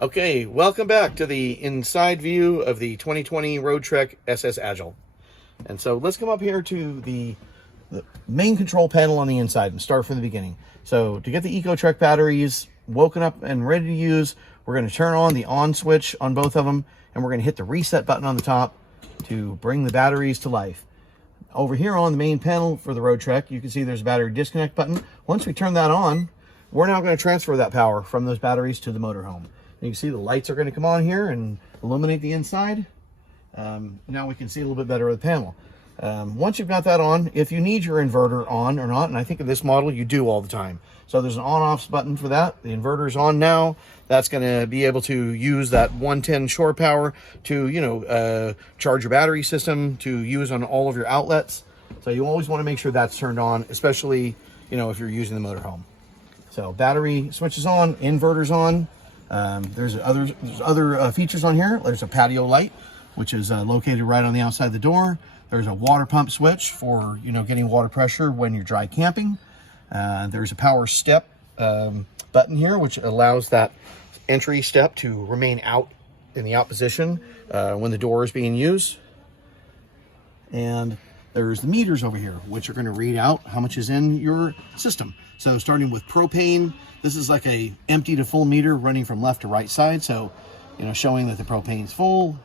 Okay, welcome back to the inside view of the 2020 Road Trek SS Agile. And so let's come up here to the main control panel on the inside and start from the beginning. So to get the EcoTrek batteries woken up and ready to use, we're going to turn on the on switch on both of them, and we're going to hit the reset button on the top to bring the batteries to life. Over here on the main panel for the Road Trek, you can see there's a battery disconnect button. Once we turn that on, we're now going to transfer that power from those batteries to the motorhome. You can see the lights are going to come on here and illuminate the inside. Now we can see a little bit better of the panel. Once you've got that on, if you need your inverter on or not, and I think in this model you do all the time. So there's an on-off button for that. The inverter's on now. That's going to be able to use that 110 shore power to, charge your battery system, to use on all of your outlets. So you always want to make sure that's turned on, especially, if you're using the motorhome. So battery switch is on, inverter's on. There's other features on here. There's a patio light, which is located right on the outside of the door. There's a water pump switch for, getting water pressure when you're dry camping. There's a power step button here, which allows that entry step to remain out in the out position when the door is being used. And there's the meters over here, which are going to read out how much is in your system. So starting with propane, this is like a empty to full meter running from left to right side. So, showing that the propane's full.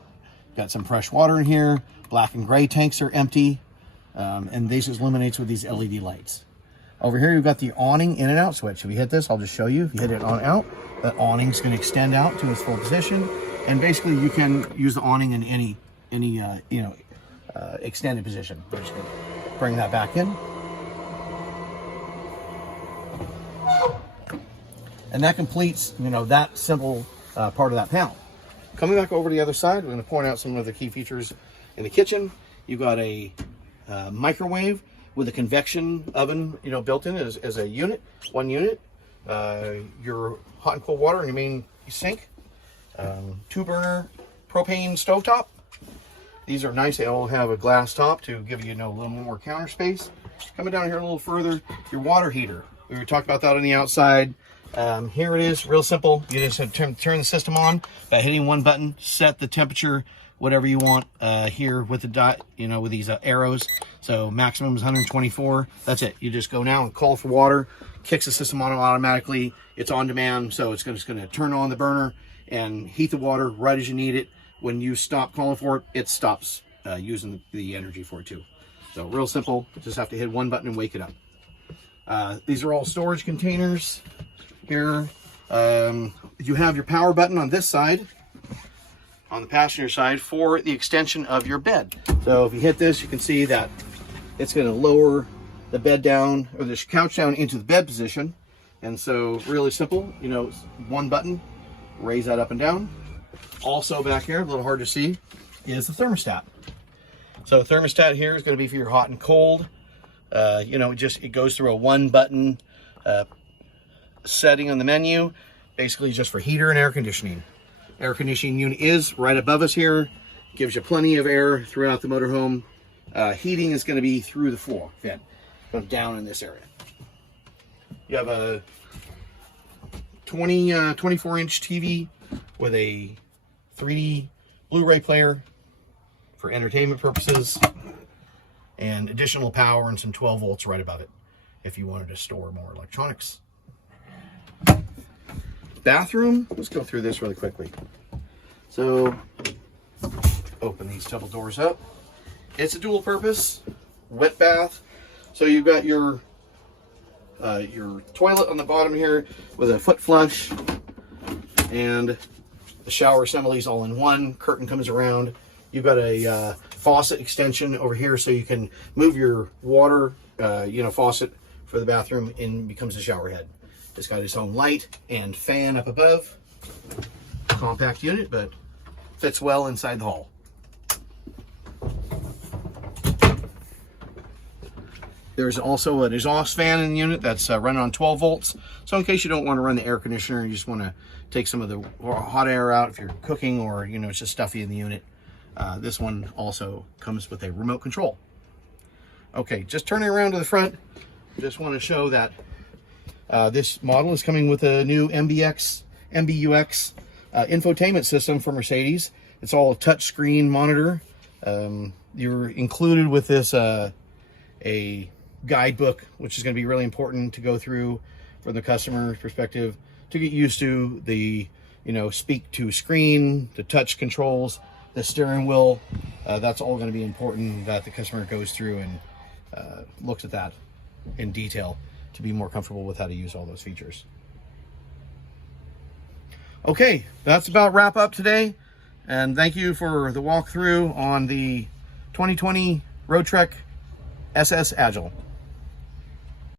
Got some fresh water in here. Black and gray tanks are empty. And this illuminates with these LED lights. Over here, you've got the awning in and out switch. If you hit this, I'll just show you. If you hit it on out, that awning's going to extend out to its full position. And basically, you can use the awning in any extended position. We're just going to bring that back in. And that completes, that simple part of that panel. Coming back over to the other side, we're going to point out some of the key features in the kitchen. You've got a microwave with a convection oven, built in as a unit, one unit. Your hot and cold water in your main sink. 2-burner propane stovetop. These are nice. They all have a glass top to give you a little more counter space. Coming down here a little further, your water heater. We were talking about that on the outside. Here it is, real simple. You just have to turn the system on by hitting one button, set the temperature, whatever you want here with the dot, with these arrows. So maximum is 124. That's it. You just go now and call for water, kicks the system on automatically. It's on demand, so it's just going to turn on the burner and heat the water right as you need it. When you stop calling for it, it stops using the energy for it too. So real simple. Just have to hit one button and wake it up. These are all storage containers. Here, you have your power button on this side, on the passenger side, for the extension of your bed. So if you hit this, you can see that it's going to lower the bed down, or the couch down into the bed position. And so really simple, one button, raise that up and down. Also back here, a little hard to see, is the thermostat. So the thermostat here is going to be for your hot and cold. It goes through a one button setting on the menu, basically just for heater and air conditioning. Air conditioning unit is right above us here, gives you plenty of air throughout the motorhome. Heating is going to be through the floor, down in this area. You have a 24-inch TV with a 3D Blu-ray player for entertainment purposes, and additional power and some 12 volts right above it if you wanted to store more electronics. Bathroom, let's go through this really quickly. So open these double doors up. It's a dual purpose wet bath. So you've got your toilet on the bottom here with a foot flush, and the shower assemblies all in one. Curtain comes around. You've got a faucet extension over here, so you can move your water faucet for the bathroom and becomes a shower head. It's got its own light and fan up above. Compact unit, but fits well inside the hall. There's also an exhaust fan in the unit that's running on 12 volts. So in case you don't want to run the air conditioner, you just want to take some of the hot air out if you're cooking, or it's just stuffy in the unit. This one also comes with a remote control. Okay, just turning around to the front, just want to show that this model is coming with a new MBUX infotainment system for Mercedes. It's all touch screen monitor. You're included with this a guidebook, which is going to be really important to go through from the customer's perspective to get used to the, speak to screen, the touch controls, the steering wheel. That's all going to be important that the customer goes through and looks at that in detail to be more comfortable with how to use all those features. Okay, that's about wrap up today. And thank you for the walkthrough on the 2020 Roadtrek SS Agile.